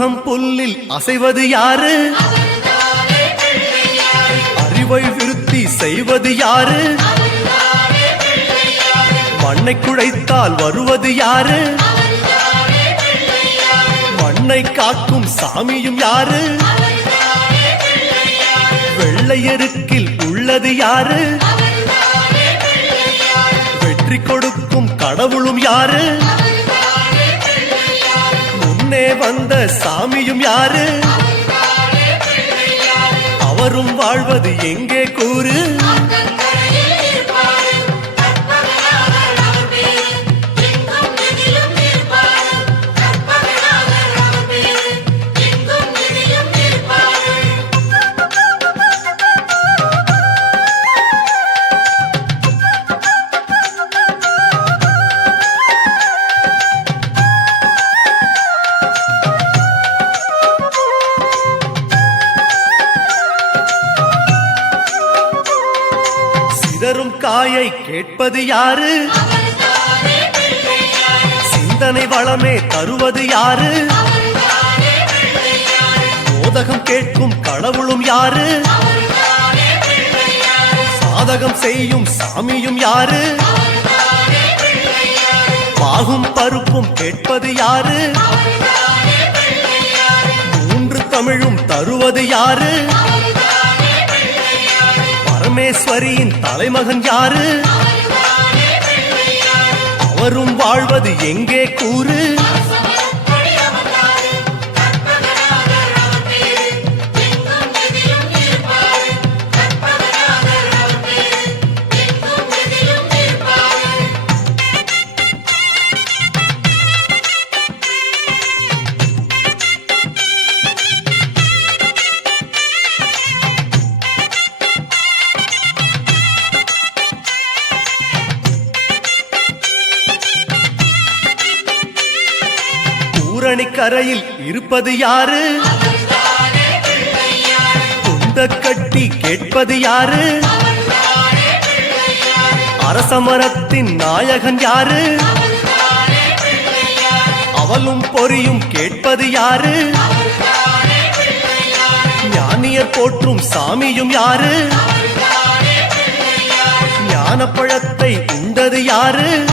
அருகம் புல்லில் அசைவது யாரு? அறிவை விருத்தி செய்வது யாரு? மண்ணை குழைத்தால் வருவது யாரு? மண்ணை காக்கும் சாமியும் யாரு? வெள்ளையருக்கில் உள்ளது யாரு? வெற்றி கொடுக்கும் கடவுளும் யாரு? முன்னே வந்த சாமியும் யாரு? அவரும் வாழ்வது எங்கே கூறு? சிதறும் காயை கேட்பது யாரு? சிந்தனை வளமே தருவது யாரு? மோதகம் கேட்கும் கடவுளும் யாரு? சாதகம் செய்யும் சாமியும் யாரு? பாகும் பருப்பும் கேட்பது யாரு? மூன்று தமிழும் தருவது யாரு? பரமேஸ்வரியின் தலைமகன் யாரு? அவரும் வாழ்வது எங்கே கூறு? கரையில் இருப்பது யாரு? குந்த கட்டி கேட்பது யாரு? அரசமரத்தின் நாயகன் யாரு? அவலும் பொறியும் கேட்பது யாரு? ஞானியர் போற்றும் சாமியும் யாரு? ஞானப்பழத்தை உண்டது யாரு?